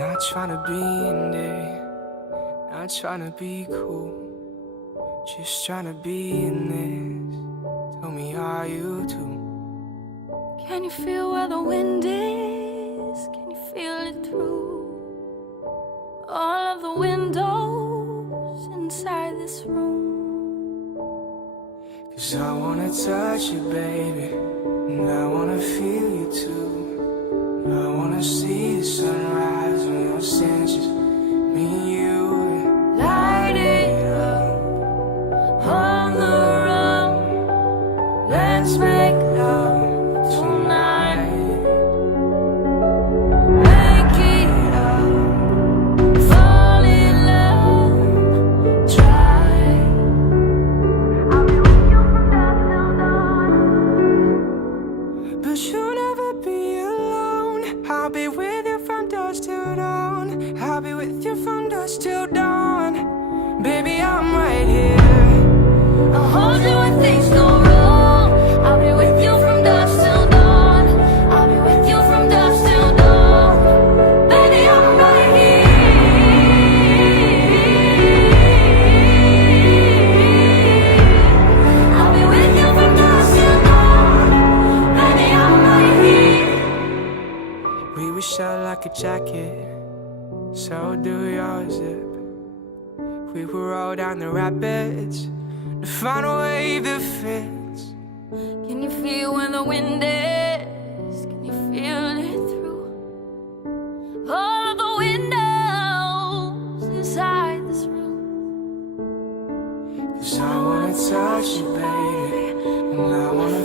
Not trying to be in there, not trying to be cool, just trying to be in this. Tell me how you do. Can you feel where the wind is? Can you feel it through all of the windows inside this room? 'Cause I wanna touch you, baby, and I wanna feel you too. I wanna see the sunrise on your senses, me and you. Light it up on the run. Let's make love tonight. Make it up, fall in love, try. I'll be with you from dusk till dawn. But you'll never be alone. I'll be with you from dusk till dawn. I'll be with you from dusk till dawn. Baby, I'm right here. I'll hold you when things go wrong. I'll be with you from dusk till dawn. I'll be with you from dusk till dawn. Baby, I'm right here. I'll be with you from dusk till dawn. Baby, I'm right here. We would shell like a jacket, so do your zip. We will roll down the rapids to find a wave that fits. Can you feel where the wind is? Can you feel it through all of the windows inside this room? 'Cause I wanna touch you, baby, and I wanna